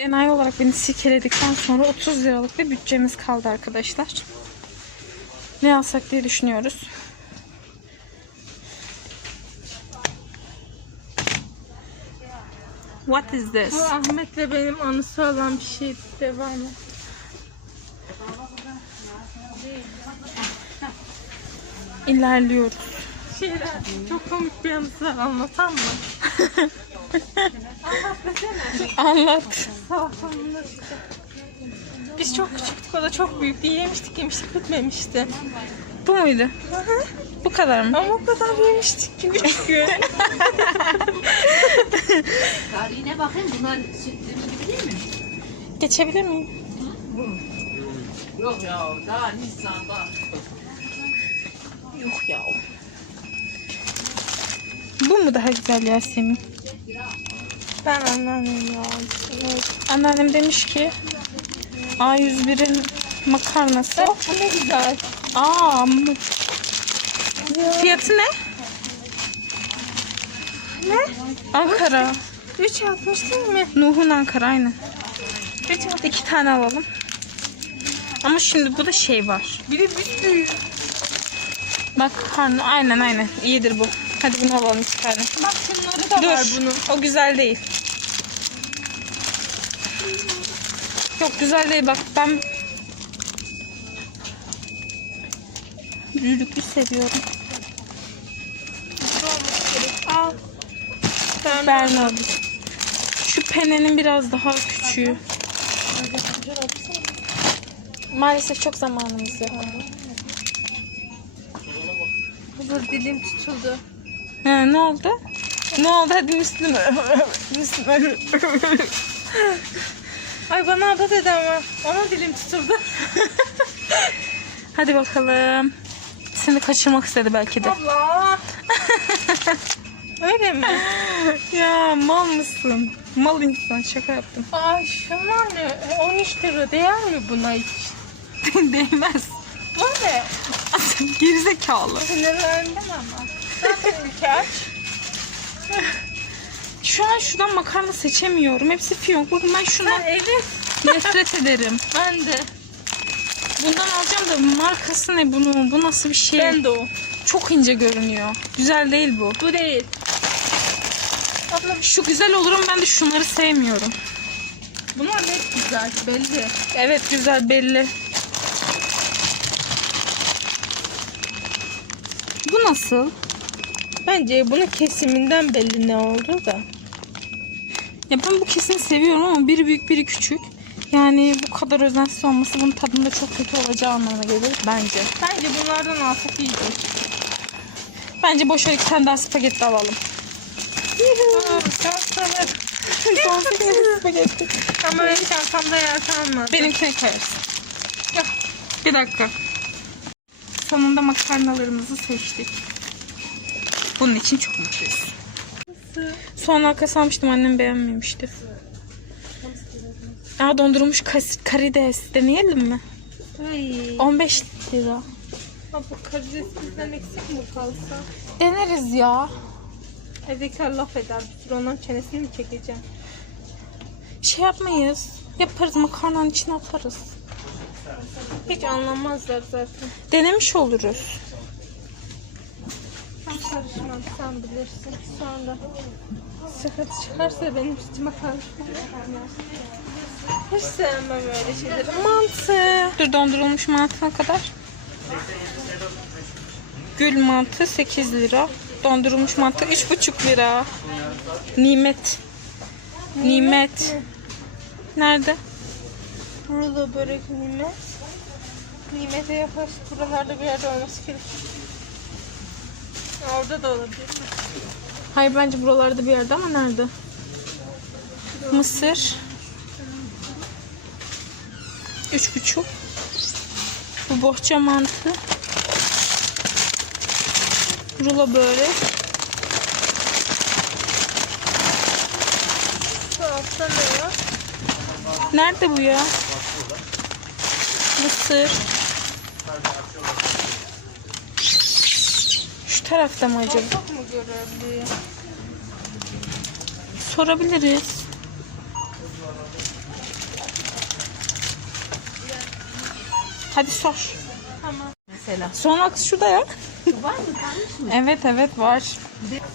Enayi olarak beni silkeledikten sonra 30 liralık bir bütçemiz kaldı arkadaşlar. Ne alsak diye düşünüyoruz. What is this? Bu Ahmet'le benim anısı olan bir şey. Devam et. İlerliyoruz. Şeyler, çok komik bir anısı var. Anlatan mı? Anlat. Biz çok küçüktük, o da çok büyüktü. Yemiştik, yemiştik, bitmemişti. Bu muydu? Bu kadar mı? Ama o kadar yemiştik ki üç gün. Tarihine bakayım bunlar sütlümüz gibi değil mi? Geçebilir miyim? Yok ya daha Nisan'da. Yok ya. Bu mu daha güzel Yasemin? Ben anlamıyorum ya. Evet. Anneannem demiş ki A101'in makarnası. Oh, bu ne güzel. Aa, fiyatı ne? Ne? Ankara. 3 atmış değil mi? Nuh'un Ankara aynı. Bir tane iki tane alalım. Ama şimdi bu da şey var. Biri büyük. Bak karnı aynen aynen iyidir bu. Hadi bunu alalım tane. Bak şunları da var Dur bunun. o güzel değil. Yok güzel değil bak ben büyüklü seviyorum. Al. Ben Bernard. Şu penenin biraz daha küçüğü. Maalesef çok zamanımız yok. Dur dilim tutuldu. Ha, ne oldu? Ne oldu? Hadi Müslüm. Müslüm. Ay bana abla dedi ama. Ona dilim tutuldu. Hadi bakalım. Seni kaçırmak istedi belki de. Abla. Öyle mi? ya mal mısın? Mal insan şaka yaptım. Ay şunlar ne? 13 lira değer mi buna hiç? Değmez. Bu ne? Gerizekalı. Sinirlendim ama. Zaten ülke aç. Şu an şuradan makarna seçemiyorum. Hepsi fiyonk. Bakın ben şundan Ben Elif. nefret ederim. Ben de. Bundan alacağım da markası ne bunun? Bu nasıl bir şey? Ben de o. Çok ince görünüyor. Güzel değil bu. Bu değil. Abla Şu güzel olur ama ben de şunları sevmiyorum. bunlar ne güzel belli. Evet güzel belli. Bu nasıl? Bence bunun kesiminden belli ne oldu da. Ya ben bu kesini seviyorum ama biri büyük biri küçük. Yani bu kadar özensiz olması bunun tadında çok kötü olacağı anlamına gelir bence. Bence bunlardan alsak iyidir. Bence boş ver iki tane daha spagetti alalım. Severim. Son spagetti. Ama benim çantamda yer kalmadı. Benimkine koyarız. Gel. Bir dakika. Sonunda makarnalarımızı seçtik. Bunun için çok mutluyuz. Soğan halkası almıştım annem beğenmemişti. Aa dondurulmuş karides deneyelim mi? Ay. 15 lira. Ha, bu karides bizden eksik mi kalsa? Deneriz ya. Evdekiler laf eder. Bir sürü onların çenesini mi çekeceğim? Şey yapmayız. Yaparız makarnanın içine atarız. Hiç anlamazlar zaten. Denemiş oluruz. Karışmam sen bilirsin. Sonra sıkıntı çıkarsa benim üstüme karışma. Hiç sevmem öyle şeyleri. Mantı. Dur dondurulmuş mantına kadar. Gül mantı 8 lira. Dondurulmuş mantı 3,5 lira. Nimet. Nimet. Nerede? Rulo börek nimet. Nimete yaparız. Buralarda bir yerde olması gerek. Orada da olabilir. Hayır bence buralarda bir yerde ama nerede? Mısır. Üç buçuk. Bu bohça mantı. Rulo börek. Şu altta ne var? Nerede bu ya? Mısır. tarafta mı acaba? Çok mu görevli? Sorabiliriz. Hadi sor. Tamam. Mesela. Son aks şurada ya. Var mı kalmış mı? Evet evet var.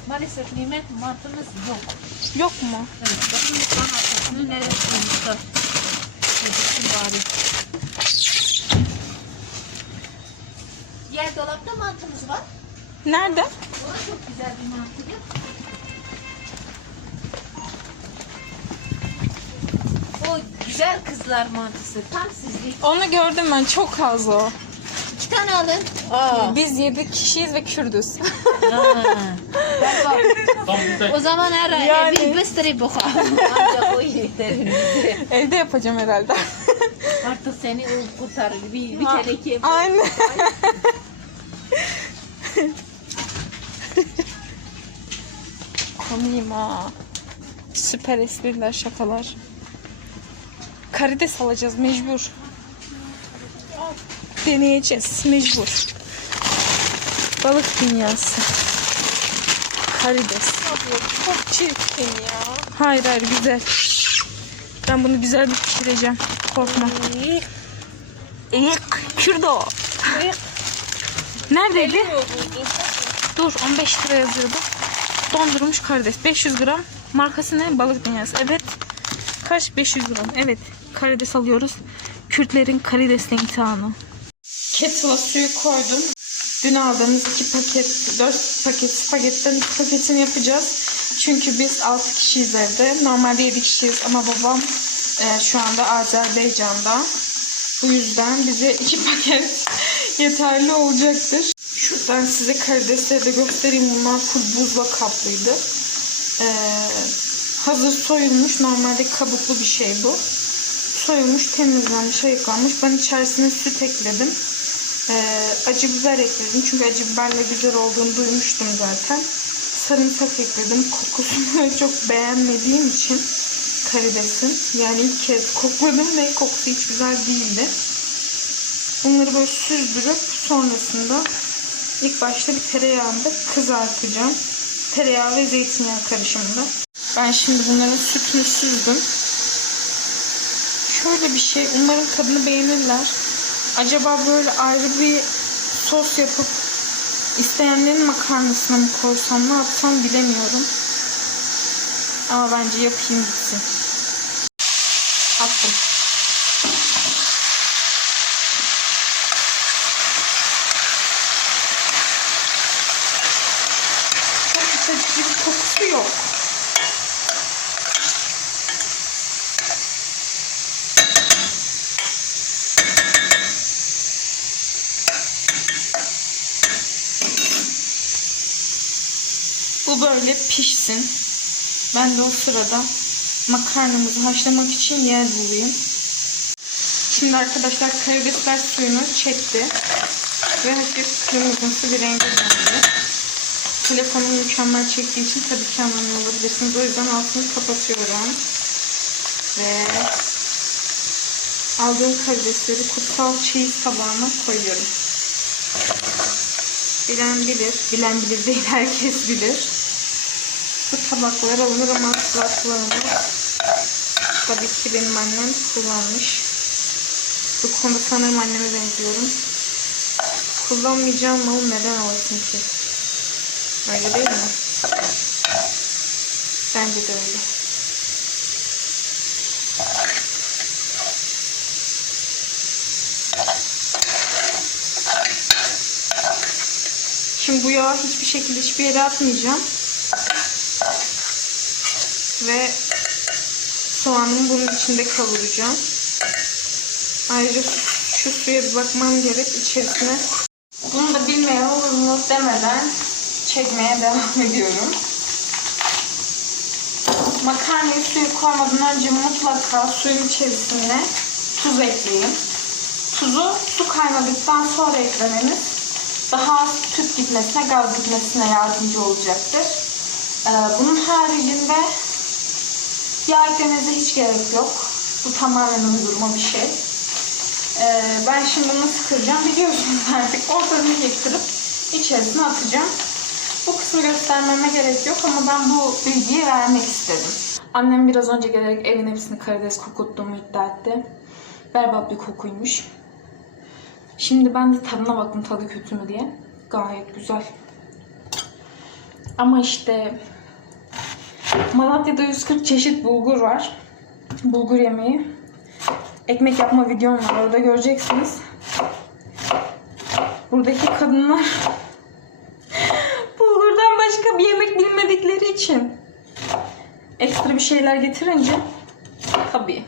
Maalesef nimet mantımız yok. Yok mu? Evet. Bakın şu arkasını nereye koymuşlar. Çocuksun bari. Yer dolapta mantımız var. Nerede? O da çok güzel bir mantı. O güzel kızlar mantısı. Tam sizlik. Onu gördüm ben çok az o. İki tane alın. Aa. Biz 7 kişiyiz ve Kürdüz. o zaman her Yani. yani. bir bıstırı boka. Ancak o yeterinizi. Evde yapacağım herhalde. Artık seni o kurtarır. Bir, bir teneke. Aynen. Komiyim ha. Süper espriler, şakalar. Karides alacağız mecbur. Deneyeceğiz mecbur. Balık dünyası. Karides. Çok çirkin ya. Hayır hayır güzel. Ben bunu güzel bir pişireceğim. Korkma. Eğik. Kürdo. Neredeydi? Dur 15 lira yazıyordu. Dondurulmuş karides. 500 gram. Markası ne? Balık dünyası. Evet. Kaç? 500 gram. Evet. Karides alıyoruz. Kürtlerin karidesle imtihanı. Kettle'a suyu koydum. Dün aldığımız iki paket, dört paket spagetten paketini yapacağız. Çünkü biz altı kişiyiz evde. Normalde yedi kişiyiz ama babam e, şu anda Azerbaycan'da. Bu yüzden bize iki paket yeterli olacaktır. Şuradan size karidesleri de göstereyim. Bunlar full buzla kaplıydı. Ee, hazır soyulmuş. Normalde kabuklu bir şey bu. Soyulmuş, temizlenmiş, ayıklanmış. Ben içerisine süt ekledim. Ee, acı biber ekledim. Çünkü acı biberle güzel olduğunu duymuştum zaten. Sarımsak ekledim. Kokusunu çok beğenmediğim için karidesin. Yani ilk kez kokladım ve kokusu hiç güzel değildi. Bunları böyle süzdürüp sonrasında ilk başta bir tereyağında kızartacağım. Tereyağı ve zeytinyağı karışımında. Ben şimdi bunların sütünü süzdüm. Şöyle bir şey. Umarım tadını beğenirler. Acaba böyle ayrı bir sos yapıp isteyenlerin makarnasına mı koysam ne yapsam bilemiyorum. Ama bence yapayım gitsin. Kokusu yok. Bu böyle pişsin. Ben de o sırada makarnamızı haşlamak için yer bulayım. Şimdi arkadaşlar karidesler suyunu çekti. Ve hafif kırmızımsı bir renge döndü. Telefonum mükemmel çektiği için tabii ki anlamıyor olabilirsiniz. O yüzden altını kapatıyorum. Ve aldığım karidesleri kutsal çeyiz tabağına koyuyorum. Bilen bilir. Bilen bilir değil herkes bilir. Bu tabaklar alınır ama asla. Tabii ki benim annem kullanmış. Bu konuda sanırım anneme benziyorum. Kullanmayacağım malı neden alasın ki? Öyle değil mi? Bence de öyle. Şimdi bu yağı hiçbir şekilde hiçbir yere atmayacağım. Ve soğanımı bunun içinde kavuracağım. Ayrıca şu suya bir bakmam gerek içerisine. Bunu da bilmeyen olur mu demeden çekmeye devam ediyorum. Makarnayı suyu koymadan önce mutlaka suyun içerisine tuz ekleyin. Tuzu su kaynadıktan sonra eklemeniz daha az tüp gitmesine, gaz gitmesine yardımcı olacaktır. Ee, bunun haricinde yağ eklemenize hiç gerek yok. Bu tamamen uydurma bir şey. Ee, ben şimdi nasıl kıracağım biliyorsunuz artık. Ortadan iyice kırıp içerisine atacağım. Kısmı göstermeme gerek yok ama ben bu bilgiyi vermek istedim. Annem biraz önce gelerek evin hepsini karides kokuttuğumu iddia etti. Berbat bir kokuymuş. Şimdi ben de tadına baktım tadı kötü mü diye. Gayet güzel. Ama işte Malatya'da 140 çeşit bulgur var. Bulgur yemeği. Ekmek yapma videom var. Orada göreceksiniz. Buradaki kadınlar bulgurdan başka bir yemek bilmedikleri için ekstra bir şeyler getirince tabii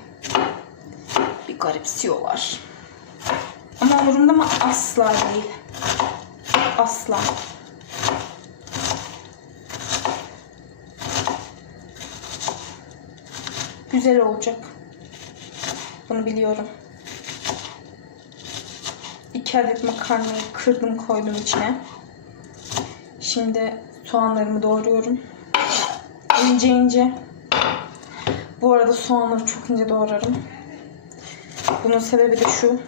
bir garipsiyorlar. Ama umurumda mı? Asla değil. Asla. Güzel olacak. Bunu biliyorum. İki adet makarnayı kırdım koydum içine. Şimdi soğanlarımı doğruyorum. İnce ince. Bu arada soğanları çok ince doğrarım. Bunun sebebi de şu.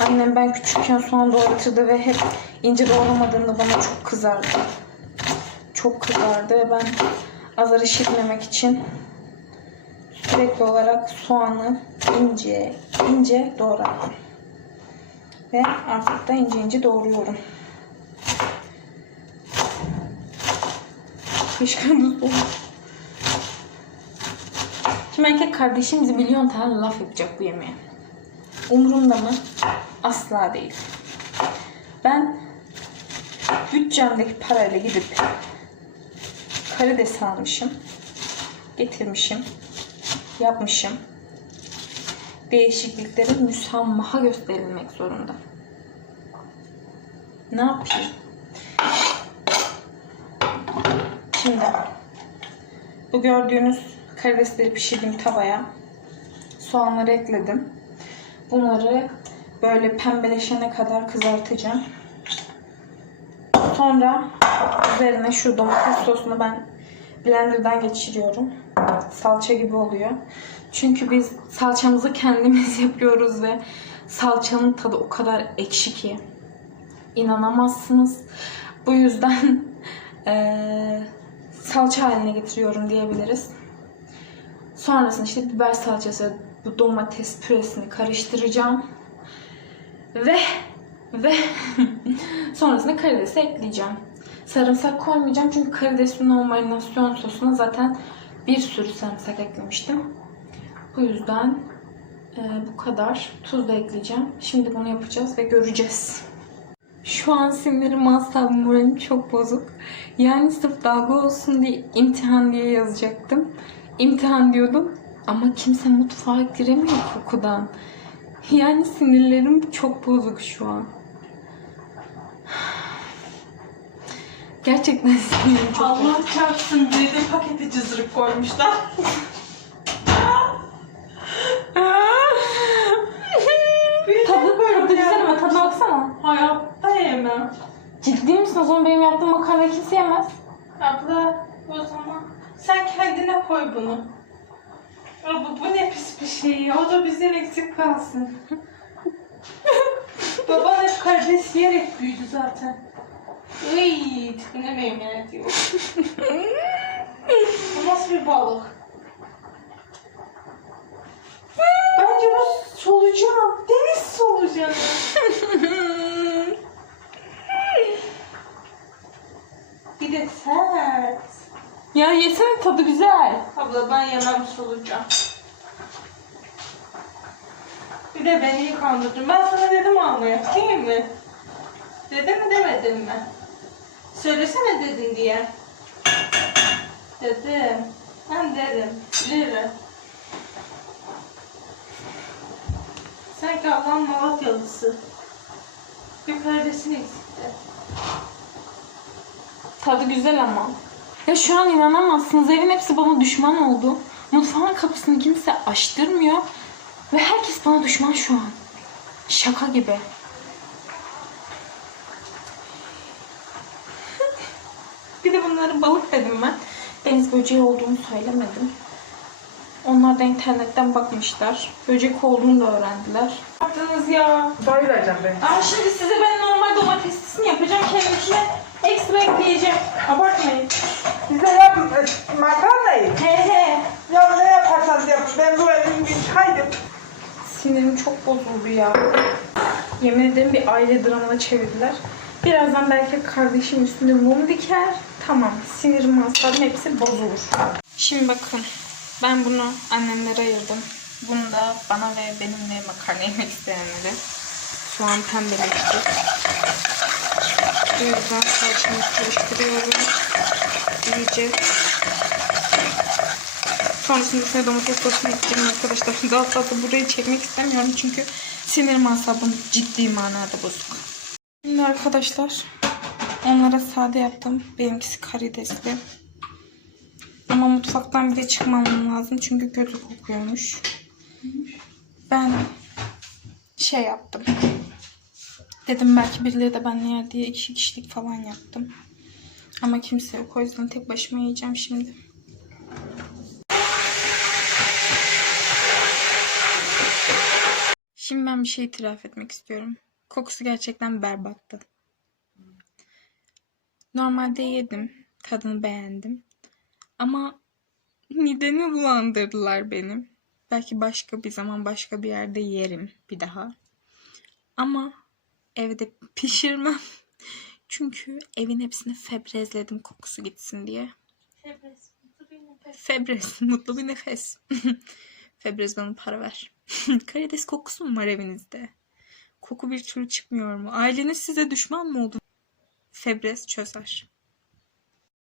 Annem ben küçükken soğan doğratırdı ve hep ince doğramadığında bana çok kızardı. Çok kızardı ve ben azar işitmemek için sürekli olarak soğanı ince ince doğrardım. Ve artık da ince ince doğruyorum. Soğan. Şimdi erkek kardeşimiz milyon tane laf yapacak bu yemeğe. Umurumda mı? Asla değil. Ben bütçemdeki parayla gidip karides almışım. Getirmişim. Yapmışım. Değişiklikleri müsammaha gösterilmek zorunda. Ne yapayım? Şimdi bu gördüğünüz karidesleri pişirdiğim tavaya soğanları ekledim. Bunları böyle pembeleşene kadar kızartacağım. Sonra üzerine şu domates sosunu ben blenderdan geçiriyorum. Salça gibi oluyor. Çünkü biz salçamızı kendimiz yapıyoruz ve salçanın tadı o kadar ekşi ki inanamazsınız. Bu yüzden eee, salça haline getiriyorum diyebiliriz. Sonrasında işte biber salçası, bu domates püresini karıştıracağım. Ve ve sonrasında karidesi ekleyeceğim. Sarımsak koymayacağım çünkü karidesin o marinasyon sosuna zaten bir sürü sarımsak eklemiştim. Bu yüzden e, bu kadar. Tuz da ekleyeceğim. Şimdi bunu yapacağız ve göreceğiz. Şu an sinirim asabım moralim çok bozuk. Yani sırf dalga olsun diye imtihan diye yazacaktım. İmtihan diyordum ama kimse mutfağa giremiyor kokudan. Yani sinirlerim çok bozuk şu an. Gerçekten sinirim çok bozuk. Allah çarpsın dedim paketi cızırıp koymuşlar. Tadı, tadı güzel ama tadına baksana. Hayatta yemem. Ciddi misin? O zaman benim yaptığım makarna kimse yemez. Abla o zaman sen kendine koy bunu. Bu, bu ne pis bir şey ya. O da bizden eksik kalsın. Baban hep karides yiyerek büyüdü zaten. Iy, tipine meymenet diyor. bu nasıl bir balık? Bence bu solucan. Deniz solucanı. bir de sert. Ya yesene tadı güzel. Abla ben yemem solucan. Bir de beni kandırdın. Ben sana dedim almaya. Değil mi? Dedim mi demedim mi? Söylesene dedin diye. Dedim. Ben derim. Bilirim. Sanki Allah'ın Malatyalısı. Bir karidesin eksikti. Tadı güzel ama. Ya şu an inanamazsınız. Evin hepsi bana düşman oldu. Mutfağın kapısını kimse açtırmıyor. Ve herkes bana düşman şu an. Şaka gibi. Bir de bunları balık dedim ben. Deniz böceği olduğunu söylemedim. Onlar da internetten bakmışlar. Böcek olduğunu da öğrendiler. Ne yaptınız ya? Doyuracağım ben. Aa, şimdi size ben normal domateslisini yapacağım. Kendimkine ekstra ekleyeceğim. Abartmayın. Bize yap e, makarnayı. He he. Ya ne yaparsan yap. Ben bu evin bir çaydım. Sinirim çok bozuldu ya. Yemin ederim bir aile dramına çevirdiler. Birazdan belki kardeşim üstünde mum diker. Tamam sinirim hasarım hepsi bozulur. Şimdi bakın ben bunu annemlere ayırdım. Bunu da bana ve benimle makarna yemek isteyenlere. Şu an pembeleşti. Bu yüzden saçımı karıştırıyorum. İyice. Sonrasında üstüne domates sosunu ekledim arkadaşlar. Daha fazla burayı çekmek istemiyorum çünkü sinirim asabım ciddi manada bozuk. Şimdi arkadaşlar onlara sade yaptım. Benimkisi karidesli. Ama mutfaktan bile çıkmamam lazım çünkü kötü kokuyormuş. Ben şey yaptım. Dedim belki birileri de benle yer diye iki kişilik falan yaptım. Ama kimse yok o yüzden tek başıma yiyeceğim şimdi. Şimdi ben bir şey itiraf etmek istiyorum. Kokusu gerçekten berbattı. Normalde yedim. Tadını beğendim. Ama midemi bulandırdılar benim. Belki başka bir zaman başka bir yerde yerim bir daha. Ama evde pişirmem. Çünkü evin hepsini febrezledim kokusu gitsin diye. Febrez, mutlu bir nefes. Febrez bana para ver. Karides kokusu mu var evinizde? Koku bir türlü çıkmıyor mu? Aileniz size düşman mı oldu? Febrez çözer.